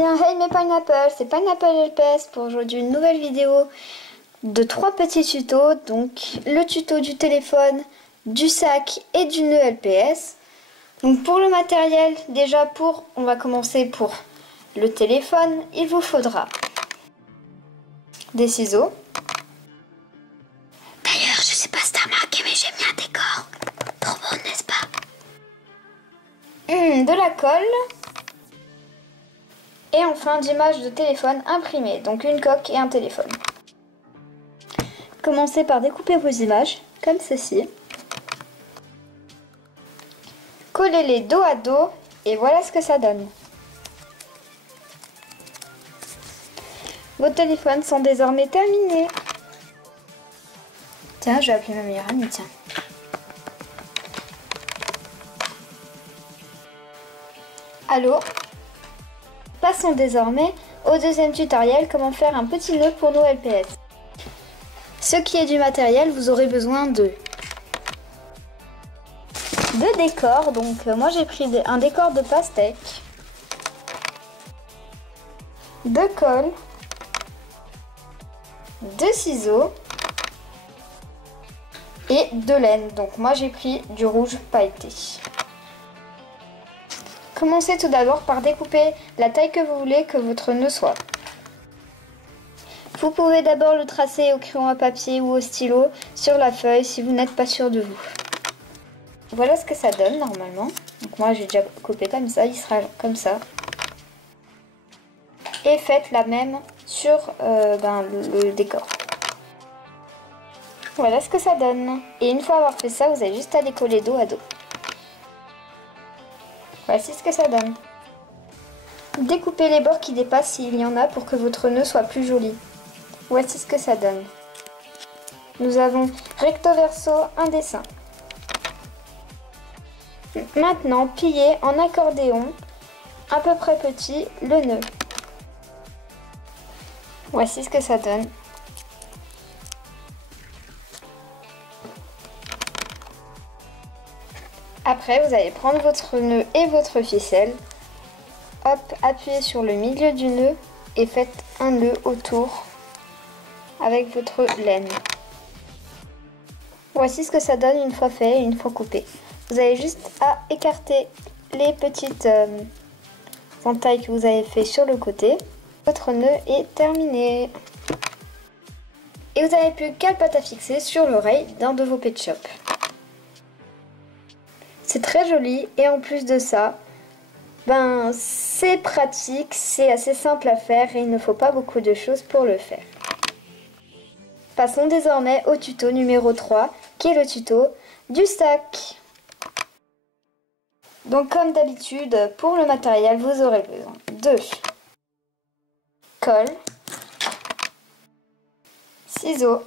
bien, hey mes Pineapple, c'est Pineapple LPS pour aujourd'hui une nouvelle vidéo de 3 petits tutos. Donc le tuto du téléphone, du sac et du nœud LPS. Donc pour le matériel, déjà on va commencer pour le téléphone, il vous faudra des ciseaux. D'ailleurs, je sais pas si t'as remarqué, mais j'ai mis un décor. Trop beau, n'est-ce pas? De la colle. Et enfin d'images de téléphone imprimées, donc une coque et un téléphone. Commencez par découper vos images, comme ceci. Collez-les dos à dos et voilà ce que ça donne. Vos téléphones sont désormais terminés. Tiens, je vais appeler ma meilleure amie, tiens. Allô? Passons désormais au deuxième tutoriel, comment faire un petit nœud pour nos LPS. Ce qui est du matériel, vous aurez besoin de décors. Donc moi j'ai pris un décor de pastèque, de colle, de ciseaux et de laine. Donc moi j'ai pris du rouge pailleté. Commencez tout d'abord par découper la taille que vous voulez que votre nœud soit. Vous pouvez d'abord le tracer au crayon à papier ou au stylo sur la feuille si vous n'êtes pas sûr de vous. Voilà ce que ça donne normalement. Donc moi j'ai déjà coupé comme ça, il sera comme ça. Et faites la même sur le décor. Voilà ce que ça donne. Et une fois avoir fait ça, vous avez juste à les coller dos à dos. Voici ce que ça donne. Découpez les bords qui dépassent s'il y en a pour que votre nœud soit plus joli. Voici ce que ça donne. Nous avons recto verso un dessin. Maintenant, pliez en accordéon, à peu près petit, le nœud. Voici ce que ça donne. Après, vous allez prendre votre nœud et votre ficelle. Hop, appuyez sur le milieu du nœud et faites un nœud autour avec votre laine. Voici ce que ça donne une fois fait et une fois coupé. Vous avez juste à écarter les petites entailles que vous avez fait sur le côté. Votre nœud est terminé. Et vous n'avez plus qu'à le pâte à fixer sur l'oreille d'un de vos pet shops. C'est très joli et en plus de ça, c'est pratique, c'est assez simple à faire et il ne faut pas beaucoup de choses pour le faire. Passons désormais au tuto numéro 3 qui est le tuto du sac. Donc comme d'habitude, pour le matériel, vous aurez besoin de colle, ciseaux,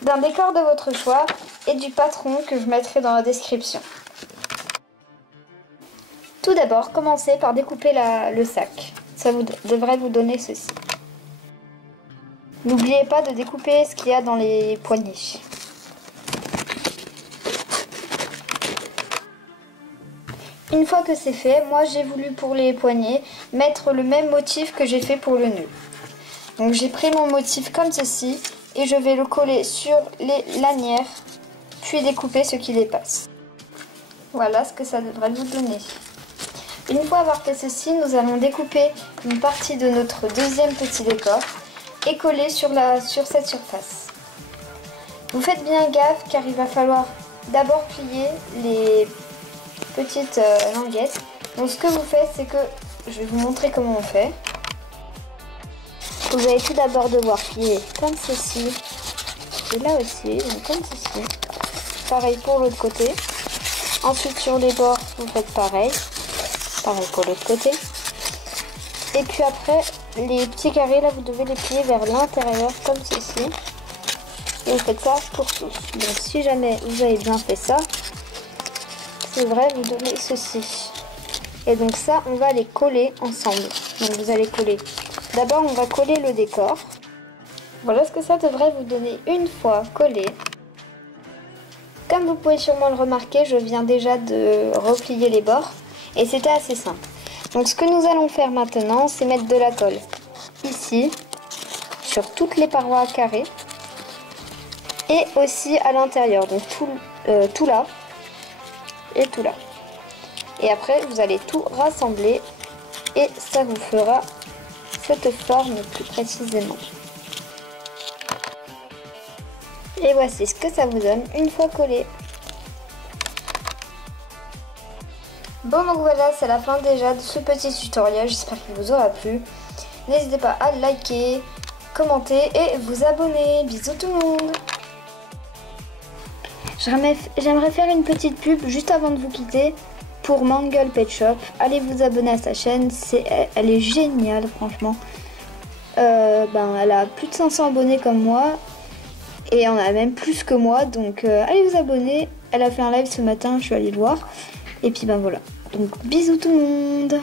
d'un décor de votre choix et du patron que je mettrai dans la description. Tout d'abord, commencez par découper le sac. Ça devrait vous donner ceci. N'oubliez pas de découper ce qu'il y a dans les poignées. Une fois que c'est fait, moi j'ai voulu pour les poignets mettre le même motif que j'ai fait pour le nœud. Donc j'ai pris mon motif comme ceci et je vais le coller sur les lanières, puis découper ce qui dépasse. Voilà ce que ça devrait vous donner. Une fois avoir fait ceci, nous allons découper une partie de notre deuxième petit décor et coller sur cette surface. Vous faites bien gaffe car il va falloir d'abord plier les petites languettes. Donc ce que vous faites, c'est que je vais vous montrer comment on fait. Vous allez tout d'abord devoir plier comme ceci et là aussi, donc comme ceci. Pareil pour l'autre côté. Ensuite sur les bords, vous faites pareil pour l'autre côté. Et puis après, les petits carrés là, vous devez les plier vers l'intérieur comme ceci. Et vous faites ça pour tous. Donc si jamais vous avez bien fait ça, c'est vrai, vous donnez ceci. Et donc ça, on va les coller ensemble. Donc vous allez coller. D'abord, on va coller le décor. Voilà ce que ça devrait vous donner une fois collé. Comme vous pouvez sûrement le remarquer, je viens déjà de replier les bords. Et c'était assez simple. Donc ce que nous allons faire maintenant, c'est mettre de la colle ici, sur toutes les parois carrées et aussi à l'intérieur, donc tout là et tout là. Et après vous allez tout rassembler et ça vous fera cette forme plus précisément. Et voici ce que ça vous donne une fois collé. Bon, donc voilà, c'est la fin déjà de ce petit tutoriel, j'espère qu'il vous aura plu. N'hésitez pas à liker, commenter et vous abonner. Bisous tout le monde. J'aimerais faire une petite pub juste avant de vous quitter pour Mangle Pet Shop. Allez vous abonner à sa chaîne, elle est géniale franchement. Elle a plus de 500 abonnés comme moi et on a même plus que moi, donc allez vous abonner. Elle a fait un live ce matin, je suis allée le voir et puis voilà. Donc bisous tout le monde.